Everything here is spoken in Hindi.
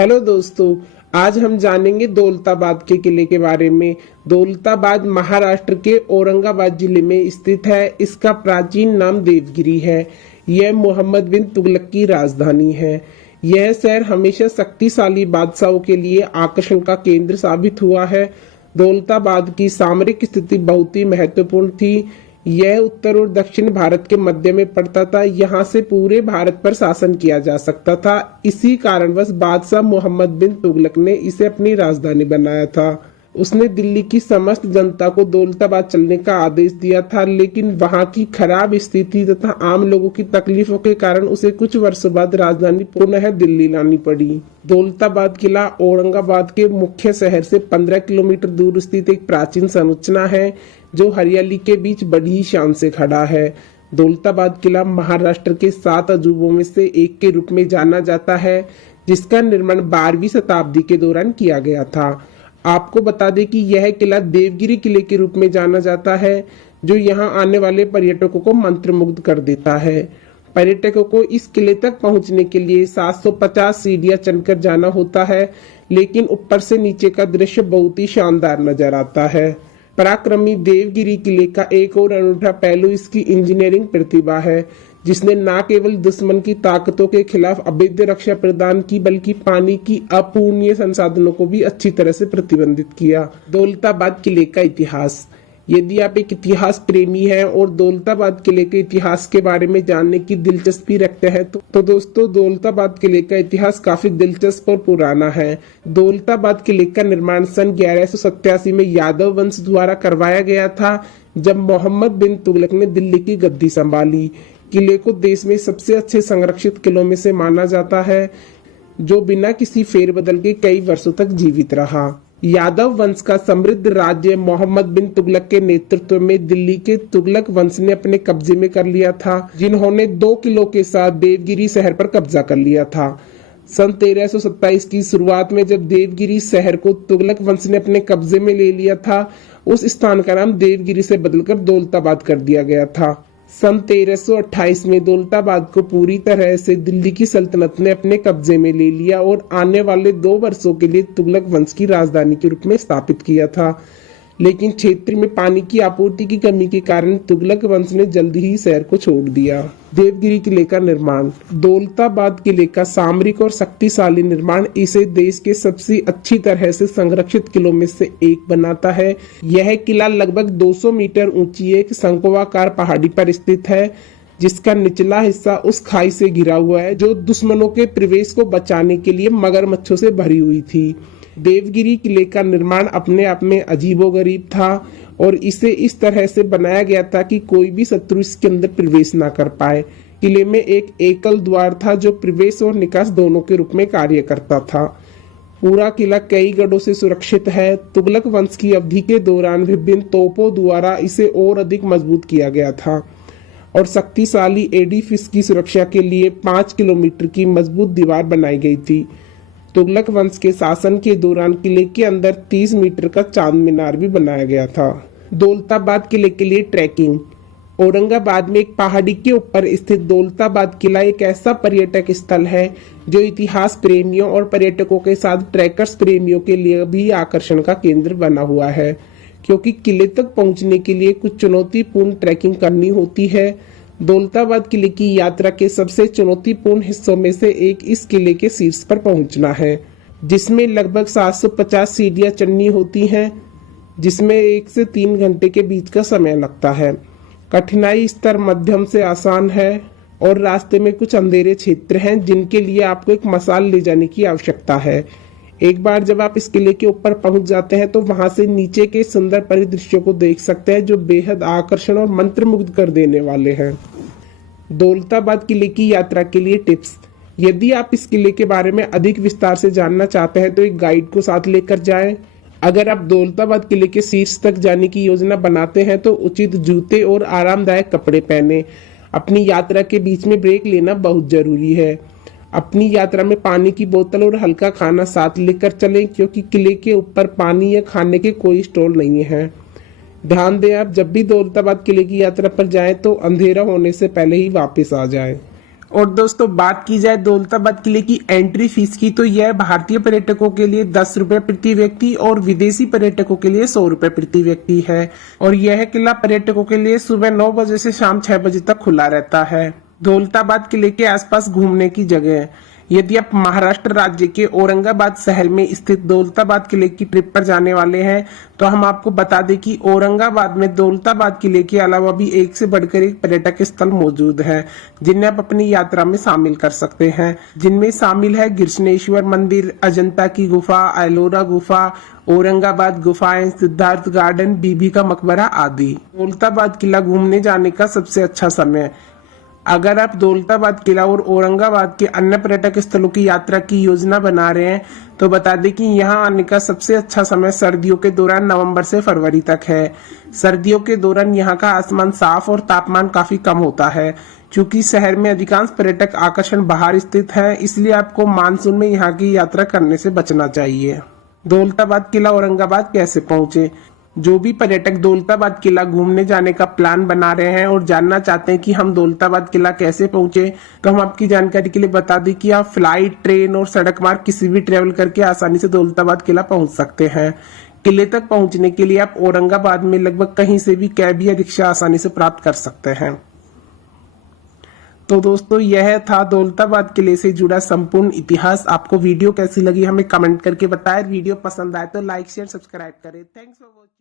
हेलो दोस्तों, आज हम जानेंगे दौलताबाद के किले के बारे में। दौलताबाद महाराष्ट्र के औरंगाबाद जिले में स्थित है। इसका प्राचीन नाम देवगिरी है। यह मोहम्मद बिन तुगलक की राजधानी है। यह शहर हमेशा शक्तिशाली बादशाहों के लिए आकर्षण का केंद्र साबित हुआ है। दौलताबाद की सामरिक स्थिति बहुत ही महत्वपूर्ण थी। यह उत्तर और दक्षिण भारत के मध्य में पड़ता था। यहाँ से पूरे भारत पर शासन किया जा सकता था। इसी कारणवश बादशाह मोहम्मद बिन तुगलक ने इसे अपनी राजधानी बनाया था। उसने दिल्ली की समस्त जनता को दौलताबाद चलने का आदेश दिया था, लेकिन वहां की खराब स्थिति तथा आम लोगों की तकलीफों के कारण उसे कुछ वर्षों बाद राजधानी पुनः दिल्ली लानी पड़ी। दौलताबाद किला औरंगाबाद के मुख्य शहर से 15 किलोमीटर दूर स्थित एक प्राचीन संरचना है, जो हरियाली के बीच बड़ी शान से खड़ा है। दौलताबाद किला महाराष्ट्र के 7 अजूबों में से एक के रूप में जाना जाता है, जिसका निर्माण 12वीं शताब्दी के दौरान किया गया था। आपको बता दें कि यह किला देवगिरी किले के रूप में जाना जाता है, जो यहां आने वाले पर्यटकों को मंत्रमुग्ध कर देता है। पर्यटकों को इस किले तक पहुंचने के लिए 750 सीढ़ियां चढ़कर जाना होता है, लेकिन ऊपर से नीचे का दृश्य बहुत ही शानदार नजर आता है। पराक्रमी देवगिरी किले का एक और अनूठा पहलू इसकी इंजीनियरिंग प्रतिभा है, जिसने न केवल दुश्मन की ताकतों के खिलाफ अभेद्य रक्षा प्रदान की, बल्कि पानी की अपूर्णीय संसाधनों को भी अच्छी तरह से प्रतिबंधित किया। दौलताबाद किले का इतिहास। यदि आप एक इतिहास प्रेमी हैं और दौलताबाद किले के इतिहास के बारे में जानने की दिलचस्पी रखते हैं तो दोस्तों, दौलताबाद किले का इतिहास काफी दिलचस्प और पुराना है। दौलताबाद किले का निर्माण सन 1187 में यादव वंश द्वारा करवाया गया था, जब मोहम्मद बिन तुगलक ने दिल्ली की गद्दी संभाली। किले को देश में सबसे अच्छे संरक्षित किलों में से माना जाता है, जो बिना किसी फेरबदल के कई वर्षों तक जीवित रहा। यादव वंश का समृद्ध राज्य मोहम्मद बिन तुगलक के नेतृत्व में दिल्ली के तुगलक वंश ने अपने कब्जे में कर लिया था, जिन्होंने 2 किलों के साथ देवगिरी शहर पर कब्जा कर लिया था। सन 1327 की शुरुआत में जब देवगिरी शहर को तुगलक वंश ने अपने कब्जे में ले लिया था, उस स्थान का नाम देवगिरी से बदलकर दौलताबाद कर दिया गया था। सन 1328 में दौलताबाद को पूरी तरह से दिल्ली की सल्तनत ने अपने कब्जे में ले लिया और आने वाले 2 वर्षों के लिए तुगलक वंश की राजधानी के रूप में स्थापित किया था। लेकिन क्षेत्र में पानी की आपूर्ति की कमी के कारण तुगलक वंश ने जल्द ही शहर को छोड़ दिया। देवगिरी किले का निर्माण। दौलताबाद किले का सामरिक और शक्तिशाली निर्माण इसे देश के सबसे अच्छी तरह से संरक्षित किलों में से एक बनाता है। यह किला लगभग 200 मीटर ऊंची एक शंक्वाकार पहाड़ी पर स्थित है, जिसका निचला हिस्सा उस खाई से घिरा हुआ है, जो दुश्मनों के प्रवेश को बचाने के लिए मगरमच्छों से भरी हुई थी। देवगिरी किले का निर्माण अपने आप में अजीबोगरीब था और इसे इस तरह से बनाया गया था कि कोई भी शत्रु इसके अंदर प्रवेश ना कर पाए। किले में एक एकल द्वार था, जो प्रवेश और निकास दोनों के रूप में कार्य करता था। पूरा किला कई गढ़ों से सुरक्षित है। तुगलक वंश की अवधि के दौरान विभिन्न तोपों द्वारा इसे और अधिक मजबूत किया गया था और शक्तिशाली एडिफिस की सुरक्षा के लिए 5 किलोमीटर की मजबूत दीवार बनाई गई थी। तुगलक वंश के शासन के दौरान किले के अंदर 30 मीटर का चांद मीनार भी बनाया गया था। दौलताबाद किले के लिए ट्रैकिंग। औरंगाबाद में एक पहाड़ी के ऊपर स्थित दौलताबाद किला एक ऐसा पर्यटक स्थल है, जो इतिहास प्रेमियों और पर्यटकों के साथ ट्रैकर्स प्रेमियों के लिए भी आकर्षण का केंद्र बना हुआ है, क्योंकि किले तक पहुंचने के लिए कुछ चुनौतीपूर्ण ट्रैकिंग करनी होती है। दौलताबाद किले की यात्रा के सबसे चुनौतीपूर्ण हिस्सों में से एक इस किले के शीर्ष पर पहुंचना है, जिसमें लगभग 750 सीढ़ियां चढ़नी होती हैं, जिसमें 1 से 3 घंटे के बीच का समय लगता है। कठिनाई स्तर मध्यम से आसान है और रास्ते में कुछ अंधेरे क्षेत्र हैं, जिनके लिए आपको एक मशाल ले जाने की आवश्यकता है। एक बार जब आप इस किले के ऊपर पहुंच जाते हैं तो वहां से नीचे के सुंदर परिदृश्यों को देख सकते हैं, जो बेहद आकर्षण और मंत्रमुग्ध कर देने वाले हैं। दौलताबाद किले की यात्रा के लिए टिप्स। यदि आप इस किले के बारे में अधिक विस्तार से जानना चाहते हैं तो एक गाइड को साथ लेकर जाएं। अगर आप दौलताबाद किले के शीर्ष तक जाने की योजना बनाते हैं तो उचित जूते और आरामदायक कपड़े पहने। अपनी यात्रा के बीच में ब्रेक लेना बहुत जरूरी है। अपनी यात्रा में पानी की बोतल और हल्का खाना साथ लेकर चलें, क्योंकि किले के ऊपर पानी या खाने के कोई स्टॉल नहीं है। ध्यान दें, आप जब भी दौलताबाद किले की यात्रा पर जाएं तो अंधेरा होने से पहले ही वापस आ जाएं। और दोस्तों बात की जाए दौलताबाद किले की एंट्री फीस की, तो यह भारतीय पर्यटकों के लिए 10 रुपए प्रति व्यक्ति और विदेशी पर्यटकों के लिए 100 रुपए प्रति व्यक्ति है। और यह किला पर्यटकों के लिए सुबह 9 बजे से शाम 6 बजे तक खुला रहता है। दौलताबाद किले के आसपास घूमने की जगह, यदि आप महाराष्ट्र राज्य के औरंगाबाद शहर में स्थित दौलताबाद किले की ट्रिप पर जाने वाले हैं, तो हम आपको बता दें कि औरंगाबाद में दौलताबाद किले के अलावा भी एक से बढ़कर एक पर्यटक स्थल मौजूद है, जिन्हें आप अपनी यात्रा में शामिल कर सकते हैं। जिनमें शामिल है गिरशनेश्वर मंदिर, अजंता की गुफा, एलोरा गुफा, औरंगाबाद गुफाएं, सिद्धार्थ गार्डन, बीबी का मकबरा आदि। दौलताबाद किला घूमने जाने का सबसे अच्छा समय, अगर आप दौलताबाद किला और औरंगाबाद के अन्य पर्यटक स्थलों की यात्रा की योजना बना रहे हैं, तो बता दें कि यहाँ आने का सबसे अच्छा समय सर्दियों के दौरान नवंबर से फरवरी तक है। सर्दियों के दौरान यहाँ का आसमान साफ और तापमान काफी कम होता है। क्योंकि शहर में अधिकांश पर्यटक आकर्षण बाहर स्थित है, इसलिए आपको मानसून में यहाँ की यात्रा करने से बचना चाहिए। दौलताबाद किला औरंगाबाद कैसे पहुंचे? जो भी पर्यटक दौलताबाद किला घूमने जाने का प्लान बना रहे हैं और जानना चाहते हैं कि हम दौलताबाद किला कैसे पहुंचे, तो हम आपकी जानकारी के लिए बता दें कि आप फ्लाइट, ट्रेन और सड़क मार्ग किसी भी ट्रेवल करके आसानी से दौलताबाद किला पहुंच सकते हैं। किले तक पहुंचने के लिए आप औरंगाबाद में लगभग कहीं से भी कैब या रिक्शा आसानी से प्राप्त कर सकते हैं। तो दोस्तों यह था दौलताबाद किले से जुड़ा संपूर्ण इतिहास। आपको वीडियो कैसी लगी हमें कमेंट करके बताएं। वीडियो पसंद आए तो लाइक शेयर सब्सक्राइब करें। Thanks for watching.